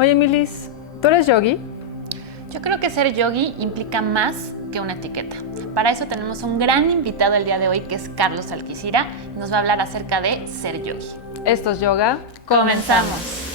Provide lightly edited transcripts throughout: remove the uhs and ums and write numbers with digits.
Oye, Milis, ¿tú eres yogi? Yo creo que ser yogi implica más que una etiqueta. Para eso tenemos un gran invitado el día de hoy que es Carlos Alquicira y nos va a hablar acerca de ser yogi. Esto es yoga. ¡Comenzamos!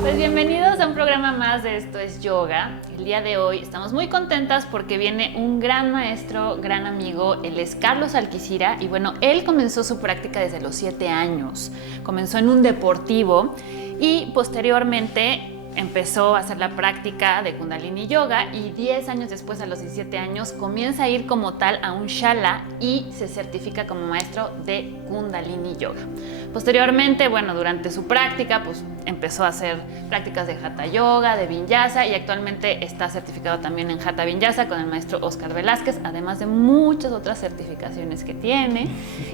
Pues bienvenidos a un programa más de Esto es Yoga. El día de hoy estamos muy contentas porque viene un gran maestro, gran amigo. Él es Carlos Alquicira y bueno, él comenzó su práctica desde los 7 años. Comenzó en un deportivo y posteriormente empezó a hacer la práctica de Kundalini Yoga y 10 años después, a los 17 años, comienza a ir como tal a un Shala y se certifica como maestro de Kundalini Yoga. Posteriormente, bueno, durante su práctica, pues empezó a hacer prácticas de Hatha Yoga, de Vinyasa y actualmente está certificado también en Hatha Vinyasa con el maestro Oscar Velázquez, además de muchas otras certificaciones que tiene.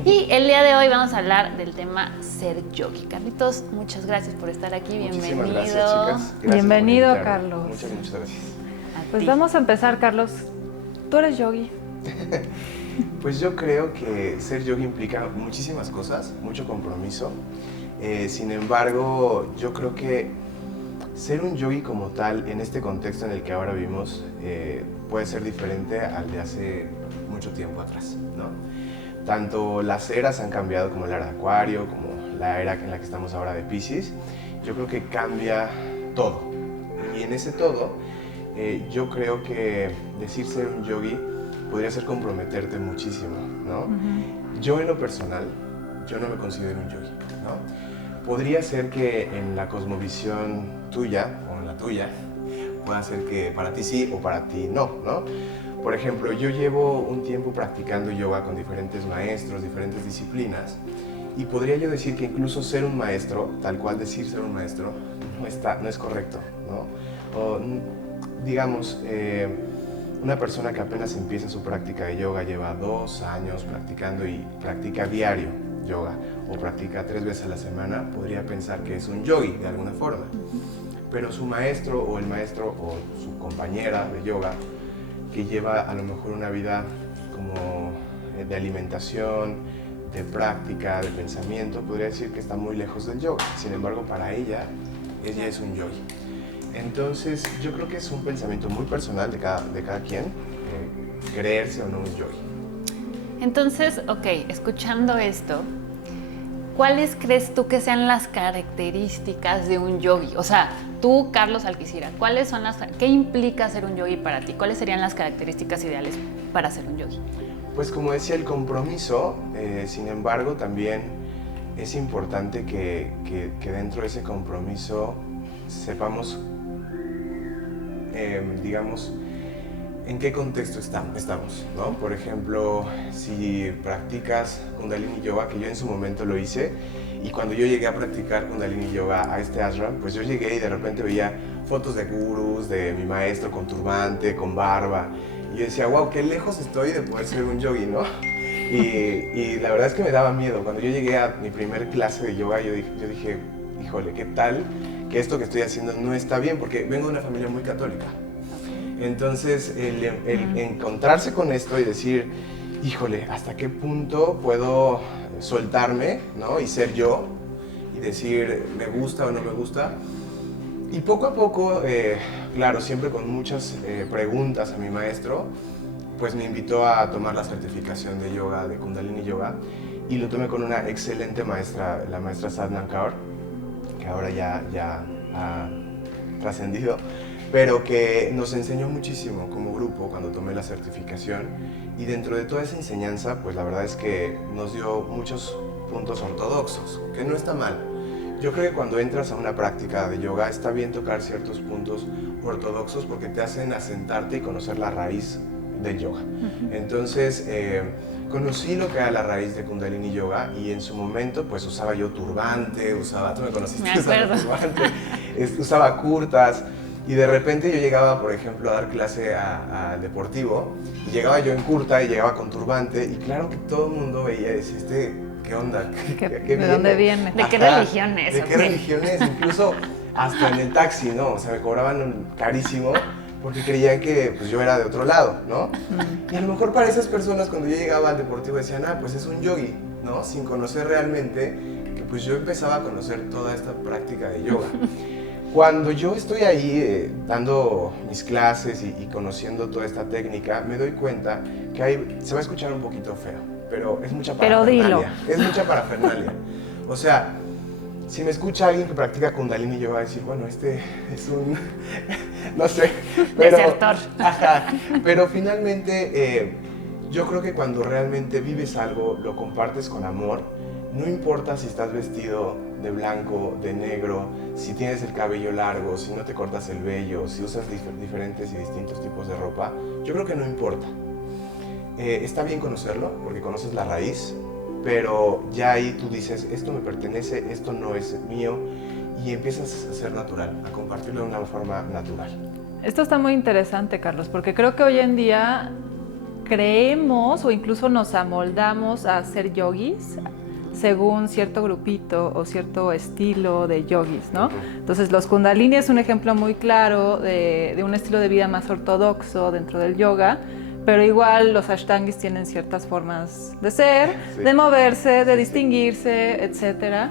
Y el día de hoy vamos a hablar del tema ser yogi. Carlitos, muchas gracias por estar aquí, bienvenido. Muchísimas gracias, chicas. Gracias Bienvenido, por invitarme. Carlos. Muchas gracias. Pues vamos a empezar, Carlos. ¿Tú eres yogi? Pues yo creo que ser yogi implica muchísimas cosas, mucho compromiso. Sin embargo, yo creo que ser un yogi como tal, en este contexto en el que ahora vivimos, puede ser diferente al de hace mucho tiempo atrás, ¿no? Tanto las eras han cambiado, como la era de Acuario, como la era en la que estamos ahora de Piscis. Yo creo que cambia todo. Y en ese todo, yo creo que decir ser un yogi podría ser comprometerte muchísimo, ¿no? Yo en lo personal, yo no me considero un yogi, ¿no? Podría ser que en la cosmovisión tuya o en la tuya pueda ser que para ti sí o para ti no, ¿no? Por ejemplo, yo llevo un tiempo practicando yoga con diferentes maestros, diferentes disciplinas, y podría yo decir que incluso ser un maestro, tal cual decir ser un maestro, no es correcto, ¿no? O, digamos, una persona que apenas empieza su práctica de yoga, lleva 2 años practicando y practica diario yoga, o practica 3 veces a la semana, podría pensar que es un yogi de alguna forma. Pero su maestro o el maestro o su compañera de yoga, que lleva a lo mejor una vida como de alimentación, de práctica, de pensamiento, podría decir que está muy lejos del yoga. Sin embargo, para ella es un yogi. Entonces, yo creo que es un pensamiento muy personal de cada quien, creerse o no un yogi. Entonces, ok, escuchando esto, ¿cuáles crees tú que sean las características de un yogi? O sea, tú, Carlos Alquicira, ¿qué implica ser un yogi para ti? ¿Cuáles serían las características ideales para ser un yogi? Pues como decía, el compromiso, sin embargo, también es importante que dentro de ese compromiso sepamos, digamos, en qué contexto estamos, ¿no? Por ejemplo, si practicas Kundalini Yoga, que yo en su momento lo hice, y cuando yo llegué a practicar Kundalini Yoga a este ashram, pues yo llegué y de repente veía fotos de gurús, de mi maestro con turbante, con barba, y yo decía, wow, qué lejos estoy de poder ser un yogi, ¿no? Y la verdad es que me daba miedo. Cuando yo llegué a mi primer clase de yoga, yo dije, híjole, ¿qué tal que esto que estoy haciendo no está bien? Porque vengo de una familia muy católica. Entonces, el encontrarse con esto y decir, híjole, ¿hasta qué punto puedo soltarme, ¿no? Y ser yo, y decir, ¿me gusta o no me gusta? Y poco a poco, claro, siempre con muchas preguntas a mi maestro, pues me invitó a tomar la certificación de yoga, de Kundalini Yoga, y lo tomé con una excelente maestra, la maestra Sadhana Kaur, que ahora ya ha trascendido, pero que nos enseñó muchísimo como grupo cuando tomé la certificación, y dentro de toda esa enseñanza, pues la verdad es que nos dio muchos puntos ortodoxos, que no está mal. Yo creo que cuando entras a una práctica de yoga está bien tocar ciertos puntos ortodoxos porque te hacen asentarte y conocer la raíz del yoga. Entonces, conocí lo que era la raíz de Kundalini Yoga y en su momento pues usaba yo turbante, tú me conociste, usaba turbante, usaba kurtas. Y de repente yo llegaba, por ejemplo, a dar clase al deportivo y llegaba yo en kurta y llegaba con turbante y claro que todo el mundo veía y decía, ¿qué onda? ¿De dónde viene? ¿De qué religión es? ¿De qué religión es? Incluso hasta en el taxi, ¿no? O sea, me cobraban carísimo porque creían que pues, yo era de otro lado, ¿no? Y a lo mejor para esas personas cuando yo llegaba al deportivo decían, pues es un yogi, ¿no? Sin conocer realmente que pues yo empezaba a conocer toda esta práctica de yoga. Cuando yo estoy ahí dando mis clases y conociendo toda esta técnica, me doy cuenta que se va a escuchar un poquito feo, pero es mucha parafernalia. Pero dilo. Es mucha parafernalia. O sea, si me escucha alguien que practica Kundalini, yo voy a decir, bueno, este es un, no sé, pero... Desertor. Ajá, pero finalmente yo creo que cuando realmente vives algo, lo compartes con amor, no importa si estás vestido de blanco, de negro, si tienes el cabello largo, si no te cortas el vello, si usas diferentes y distintos tipos de ropa, yo creo que no importa. Está bien conocerlo, porque conoces la raíz, pero ya ahí tú dices, esto me pertenece, esto no es mío, y empiezas a ser natural, a compartirlo de una forma natural. Esto está muy interesante, Carlos, porque creo que hoy en día creemos o incluso nos amoldamos a ser yogis según cierto grupito o cierto estilo de yogis, ¿no? Entonces los Kundalini es un ejemplo muy claro de un estilo de vida más ortodoxo dentro del yoga, pero igual los Ashtangis tienen ciertas formas de ser, Sí. de moverse, de distinguirse, etc.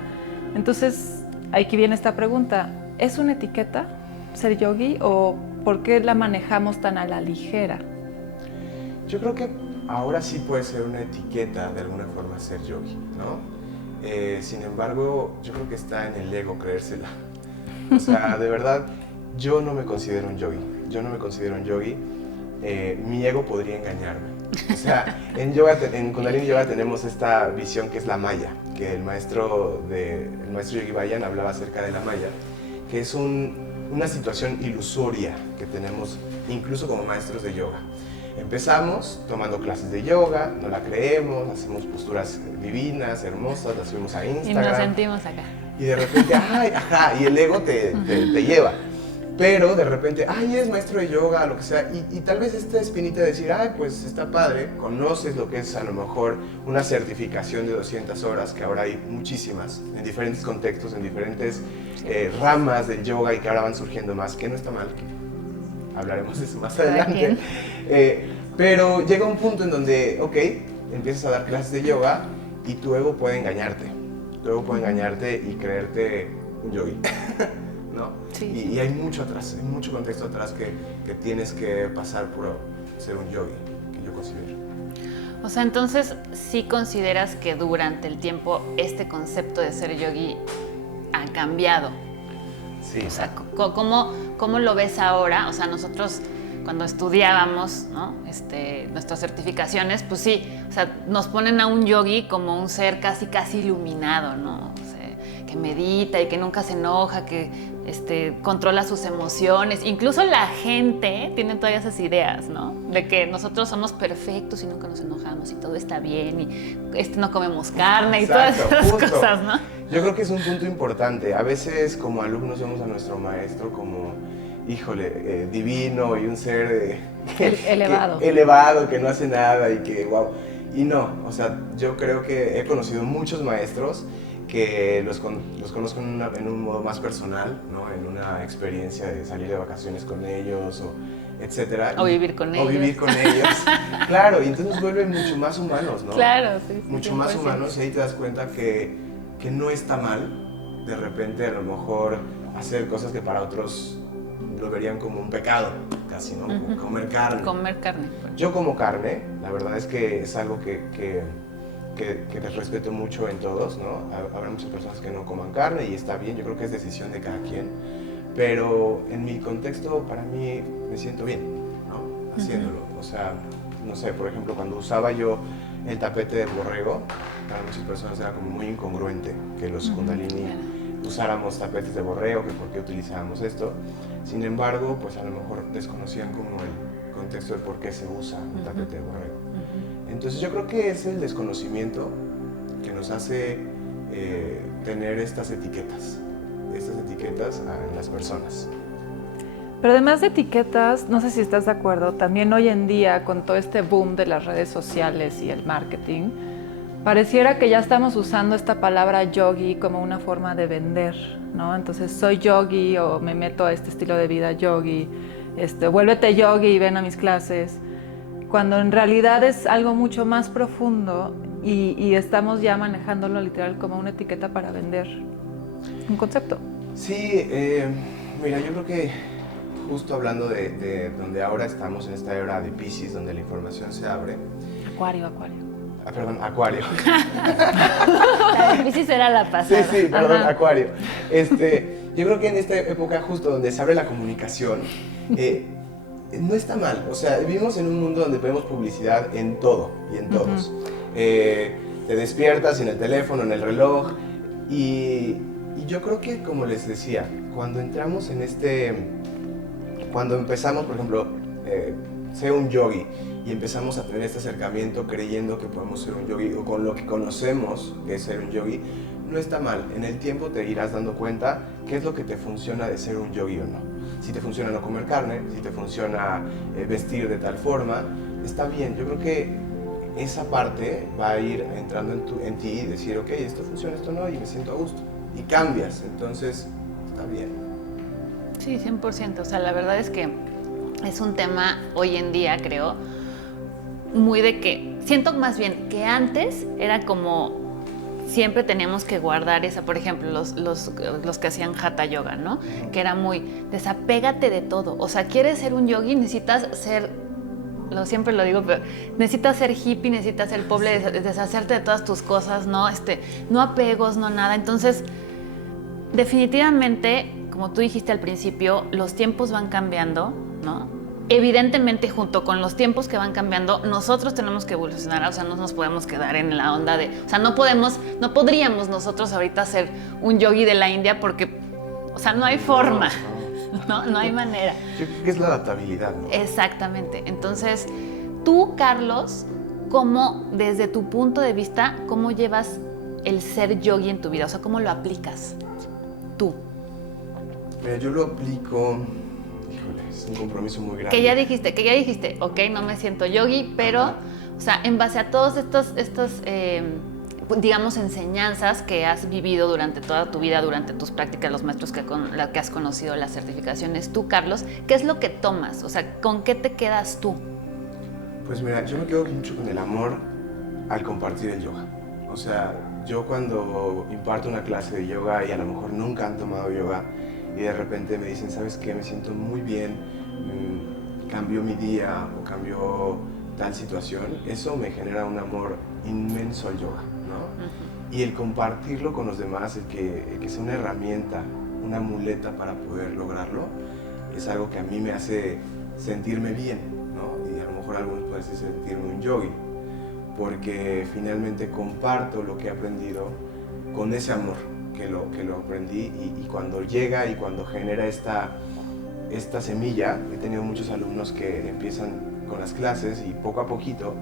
Entonces, aquí viene esta pregunta, ¿es una etiqueta ser yogi o por qué la manejamos tan a la ligera? Yo creo que ahora sí puede ser una etiqueta de alguna forma ser yogi, ¿no? Sin embargo, yo creo que está en el ego creérsela. O sea, de verdad, yo no me considero un yogi. Yo no me considero un yogi. Mi ego podría engañarme. O sea, en Kundalini Yoga tenemos esta visión que es la Maya, que el maestro Yogi Bhajan hablaba acerca de la Maya, que es una situación ilusoria que tenemos incluso como maestros de yoga. Empezamos tomando clases de yoga, no la creemos, hacemos posturas divinas, hermosas, las subimos a Instagram. Y nos sentimos acá. Y de repente, y el ego te lleva. Pero de repente, eres maestro de yoga, lo que sea, y tal vez esta espinita de decir, pues está padre, conoces lo que es a lo mejor una certificación de 200 horas, que ahora hay muchísimas, en diferentes contextos, en diferentes ramas del yoga y que ahora van surgiendo más, que no está mal, que hablaremos de eso más adelante. Pero llega un punto en donde, empiezas a dar clases de yoga y tu ego puede engañarte. Tu ego puede engañarte y creerte un yogi. ¿No? Sí. Y hay mucho atrás, hay mucho contexto atrás que tienes que pasar por ser un yogi, que yo considero. O sea, entonces, ¿sí consideras que durante el tiempo este concepto de ser yogi ha cambiado? Sí. O sea, ¿cómo lo ves ahora? O sea, nosotros cuando estudiábamos, ¿no? Nuestras certificaciones, pues sí, o sea, nos ponen a un yogi como un ser casi iluminado, ¿no? O sea, que medita y que nunca se enoja, que controla sus emociones. Incluso la gente tiene todas esas ideas, ¿no? De que nosotros somos perfectos y nunca nos enojamos y todo está bien y no comemos carne. Exacto, y todas esas justo. cosas, ¿no? Yo creo que es un punto importante. A veces como alumnos vemos a nuestro maestro como, híjole, divino y un ser elevado. elevado, que no hace nada y que wow. Y no, o sea, yo creo que he conocido muchos maestros que los conozco en un modo más personal, ¿no? En una experiencia de salir de vacaciones con ellos, etcétera. O vivir con ellos. O vivir con ellos. Claro, y entonces nos vuelven mucho más humanos, ¿no? Claro, sí. Mucho más humanos, y ahí te das cuenta que no está mal, de repente a lo mejor hacer cosas que para otros lo verían como un pecado, casi, ¿no? Como comer carne. Comer carne. Yo como carne, la verdad es que es algo que les respeto mucho en todos, ¿no? Habrá muchas personas que no coman carne y está bien, yo creo que es decisión de cada quien, pero en mi contexto, para mí, me siento bien, ¿no? Haciéndolo. O sea, no sé, por ejemplo, cuando usaba yo el tapete de borrego, para muchas personas era como muy incongruente que los Kundalini usáramos tapetes de borrego, que por qué utilizábamos esto. Sin embargo, pues a lo mejor desconocían como el contexto de por qué se usa un tapete de borrego. Entonces yo creo que es el desconocimiento que nos hace tener estas etiquetas en las personas. Pero además de etiquetas, no sé si estás de acuerdo, también hoy en día con todo este boom de las redes sociales y el marketing, pareciera que ya estamos usando esta palabra yogi como una forma de vender, ¿no? Entonces soy yogi o me meto a este estilo de vida yogi, vuélvete yogi y ven a mis clases, cuando en realidad es algo mucho más profundo y estamos ya manejándolo literal como una etiqueta para vender un concepto. Sí, mira, yo creo que justo hablando de donde ahora estamos en esta era de Piscis, donde la información se abre. Acuario. Perdón, Acuario. Piscis era la pasada. Sí, perdón, Ajá. Acuario. Yo creo que en esta época justo donde se abre la comunicación, no está mal. O sea, vivimos en un mundo donde vemos publicidad en todo y en todos. Te despiertas en el teléfono, en el reloj. Y yo creo que, como les decía, cuando entramos en cuando empezamos, por ejemplo, ser un yogi y empezamos a tener este acercamiento creyendo que podemos ser un yogi o con lo que conocemos que es ser un yogi, no está mal. En el tiempo te irás dando cuenta qué es lo que te funciona de ser un yogi o no. Si te funciona no comer carne, si te funciona vestir de tal forma, está bien. Yo creo que esa parte va a ir entrando en ti y decir, ok, esto funciona, esto no, y me siento a gusto. Y cambias, entonces está bien. Sí, 100%. O sea, la verdad es que es un tema hoy en día, creo, muy de que, siento más bien que antes era como siempre teníamos que guardar esa, por ejemplo, los que hacían Hatha Yoga, ¿no? Que era muy, desapégate de todo. O sea, quieres ser un yogi, necesitas ser, siempre lo digo, pero necesitas ser hippie, necesitas ser pobre, deshacerte de todas tus cosas, ¿no? No apegos, no nada. Entonces, definitivamente, como tú dijiste al principio, los tiempos van cambiando, ¿no? Evidentemente, junto con los tiempos que van cambiando, nosotros tenemos que evolucionar, o sea, no nos podemos quedar en la onda o sea, no podríamos nosotros ahorita ser un yogi de la India porque, o sea, no hay forma, no hay manera. Yo creo que es la adaptabilidad, ¿no? Exactamente. Entonces, tú, Carlos, ¿cómo, desde tu punto de vista, cómo llevas el ser yogi en tu vida? O sea, ¿cómo lo aplicas tú? Mira, yo lo aplico, híjole, es un compromiso muy grande. Que ya dijiste, ok, no me siento yogi, pero, Ajá. o sea, en base a todos estos digamos, enseñanzas que has vivido durante toda tu vida, durante tus prácticas, los maestros que has conocido, las certificaciones, tú, Carlos, ¿qué es lo que tomas? O sea, ¿con qué te quedas tú? Pues mira, yo me quedo mucho con el amor al compartir el yoga. O sea, yo cuando imparto una clase de yoga y a lo mejor nunca han tomado yoga y de repente me dicen, ¿sabes qué? Me siento muy bien, cambió mi día o cambió tal situación, eso me genera un amor inmenso al yoga, ¿no? Uh-huh. Y el compartirlo con los demás, el que sea una herramienta, una muleta para poder lograrlo, es algo que a mí me hace sentirme bien, ¿no? Y a lo mejor a algunos puede ser sentirme un yogi, porque finalmente comparto lo que he aprendido con ese amor que lo aprendí y cuando llega y cuando genera esta semilla, he tenido muchos alumnos que empiezan con las clases y poco a poquito,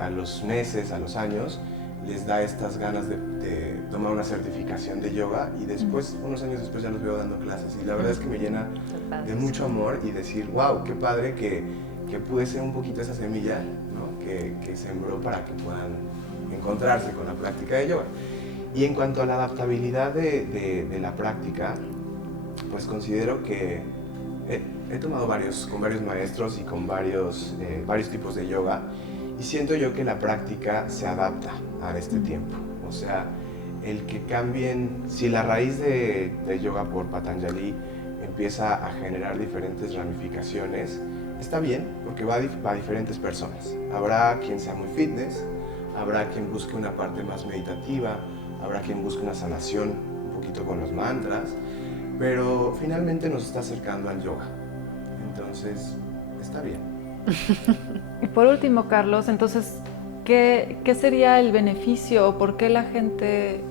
a los meses, a los años, les da estas ganas de tomar una certificación de yoga y después, unos años después ya los veo dando clases y la verdad es que me llena de mucho amor y decir, wow, qué padre que pude ser un poquito esa semilla, ¿no? que sembró para que puedan encontrarse con la práctica de yoga. Y en cuanto a la adaptabilidad de la práctica, pues considero que he tomado con varios maestros y con varios tipos de yoga y siento yo que la práctica se adapta a este tiempo. O sea, el que cambien, si la raíz de yoga por Patanjali empieza a generar diferentes ramificaciones, está bien, porque va a diferentes personas. Habrá quien sea muy fitness, habrá quien busque una parte más meditativa, habrá quien busque una sanación un poquito con los mantras, pero finalmente nos está acercando al yoga. Entonces, está bien. Y por último, Carlos, entonces, ¿qué sería el beneficio o por qué la gente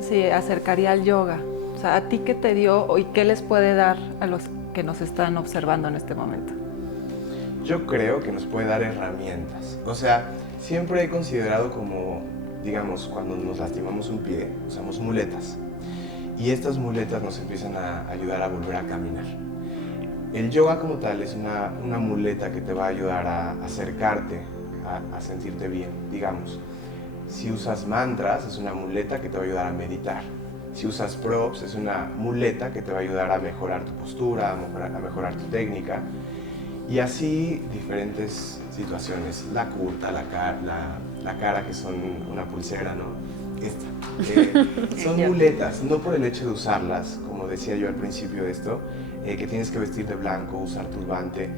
se acercaría al yoga? O sea, ¿a ti qué te dio y qué les puede dar a los que nos están observando en este momento? Yo creo que nos puede dar herramientas. O sea, siempre he considerado como, digamos, cuando nos lastimamos un pie, usamos muletas. Y estas muletas nos empiezan a ayudar a volver a caminar. El yoga como tal es una muleta que te va a ayudar a acercarte, a sentirte bien, digamos. Si usas mantras, es una muleta que te va a ayudar a meditar. Si usas props, es una muleta que te va a ayudar a mejorar tu postura, a mejorar tu técnica. Y así diferentes situaciones, la curta, la cara, que son una pulsera, ¿no? Son muletas, no por el hecho de usarlas, como decía yo al principio de esto, que tienes que vestir de blanco, usar turbante.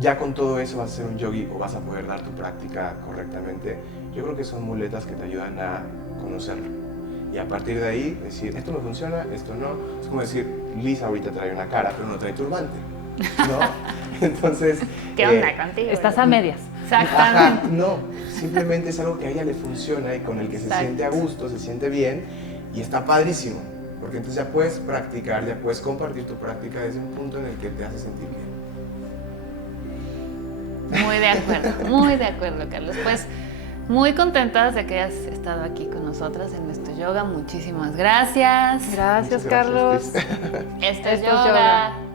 Ya con todo eso vas a ser un yogi o vas a poder dar tu práctica correctamente. Yo creo que son muletas que te ayudan a conocerlo. Y a partir de ahí decir, esto me funciona, esto no. Es como decir, Liz ahorita trae una cara, pero no trae turbante, ¿no? Entonces... ¿Qué onda contigo? Estás a medias. Exactamente. Ajá, no, simplemente es algo que a ella le funciona y con el que se siente a gusto, se siente bien y está padrísimo. Porque entonces ya puedes practicar, ya puedes compartir tu práctica desde un punto en el que te hace sentir bien. Muy de acuerdo, Carlos. Pues muy contentas de que hayas estado aquí con nosotras en Esto es Yoga. Muchísimas gracias. Gracias, Muchas Carlos. Liz. Esto es Esto es yoga. yoga.